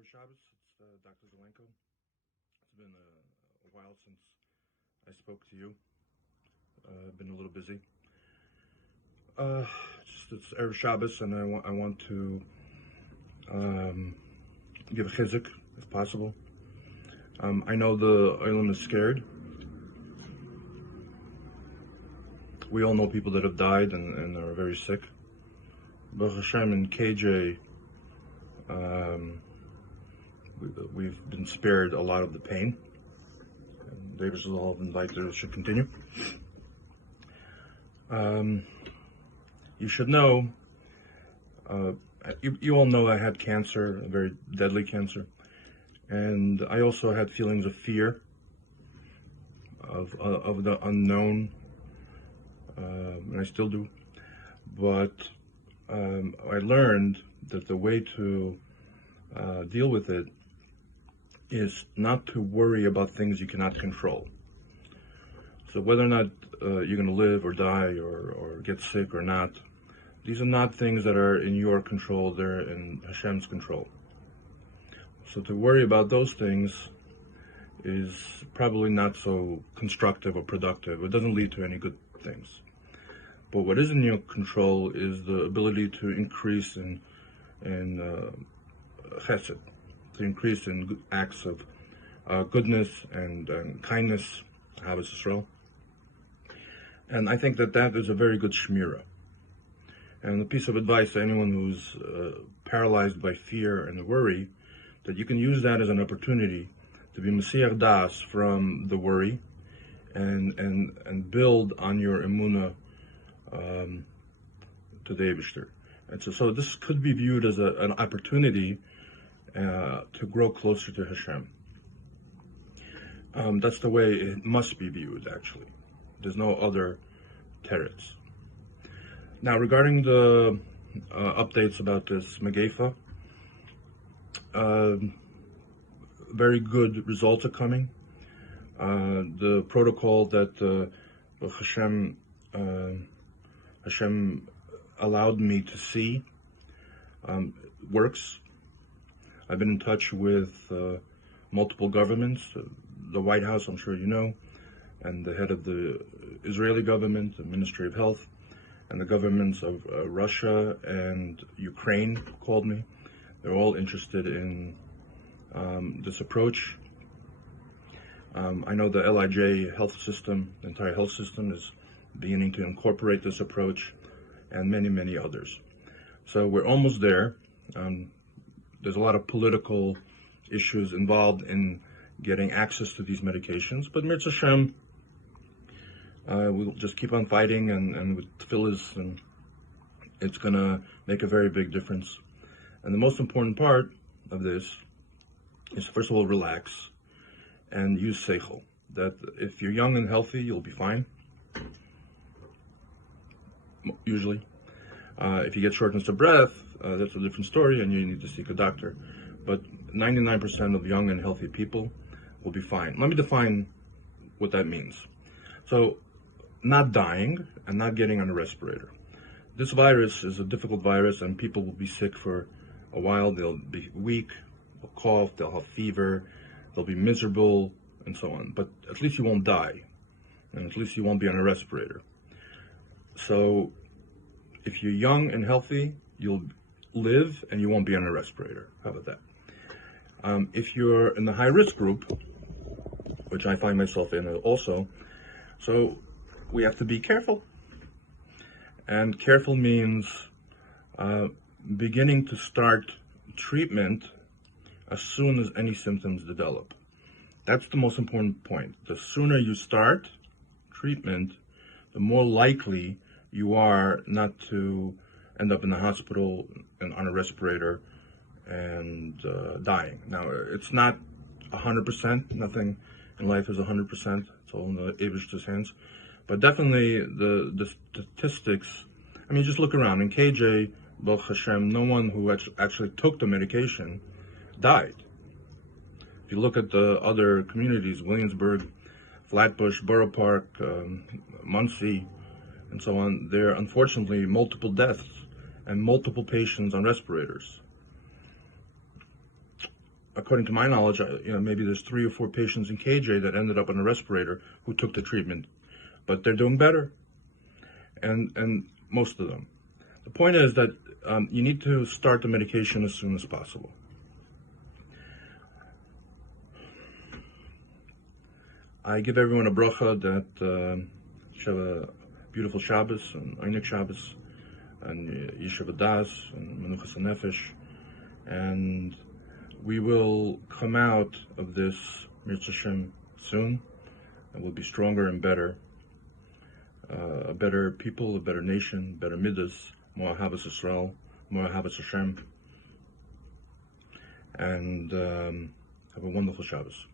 Erev Shabbos. It's Dr. Zelenko. It's been a while since I spoke to you. I've been a little busy. It's Erev Shabbos, and I want to give a chizuk, if possible. I know the Olam is scared. We all know people that have died and are very sick. Baruch Hashem and KJ, we've been spared a lot of the pain. And David will invite that it should continue. You should know, you all know I had cancer, a very deadly cancer. And I also had feelings of fear, of the unknown, and I still do. But I learned that the way to deal with it is not to worry about things you cannot control. So whether or not you're going to live or die or get sick or not, these are not things that are in your control, they're in Hashem's control. So to worry about those things is probably not so constructive or productive. It doesn't lead to any good things. But what is in your control is the ability to increase in chesed, to increase in acts of goodness and kindness, Ahavas Yisrael. And I think that is a very good shmirah. And a piece of advice to anyone who's paralyzed by fear and worry, that you can use that as an opportunity to be Mesiach Das from the worry and build on your emunah to the Eibishter. And so this could be viewed as an opportunity to grow closer to Hashem. That's the way it must be viewed, actually. There's no other teretz. Now, regarding the updates about this Megefa, very good results are coming. The protocol that Hashem allowed me to see works. I've been in touch with multiple governments, the White House, I'm sure you know, and the head of the Israeli government, the Ministry of Health, and the governments of Russia and Ukraine called me. They're all interested in this approach. I know the LIJ health system, the entire health system, is beginning to incorporate this approach, and many, many others. So we're almost there. There's a lot of political issues involved in getting access to these medications, but Mirz Hashem, we'll just keep on fighting, and with tefillas, and it's going to make a very big difference. And the most important part of this is, first of all, relax and use seichel. That if you're young and healthy, you'll be fine, usually. If you get shortness of breath, that's a different story, and you need to seek a doctor. But 99% of young and healthy people will be fine. Let me define what that means. So, not dying and not getting on a respirator. This virus is a difficult virus, and people will be sick for a while. They'll be weak, they'll cough, they'll have fever, they'll be miserable, and so on. But at least you won't die, and at least you won't be on a respirator. So, if you're young and healthy, you'll live and you won't be on a respirator. How about that? If you're in the high-risk group, which I find myself in also, so we have to be careful. And careful means beginning to start treatment as soon as any symptoms develop. That's the most important point. The sooner you start treatment, the more likely you are not to end up in the hospital and on a respirator and dying. Now, it's not 100%. Nothing in life is 100%. It's all in the Eibishter's hands. But definitely the statistics, I mean, just look around. In KJ, Baruch Hashem, no one who actually took the medication died. If you look at the other communities, Williamsburg, Flatbush, Borough Park, Muncie, and so on, there are unfortunately multiple deaths and multiple patients on respirators. according to my knowledge, maybe there's 3 or 4 patients in KJ that ended up on a respirator who took the treatment, but they're doing better, and most of them. The point is that you need to start the medication as soon as possible. I give everyone a bracha that should have a beautiful Shabbos and Einik Shabbos and Yeshiva Das and Menuchas HaNefesh, and we will come out of this Mirz Hashem soon, and we'll be stronger and better, a better people, a better nation, better midas, more Ahavas Yisrael, more Ahavas Hashem, and have a wonderful Shabbos.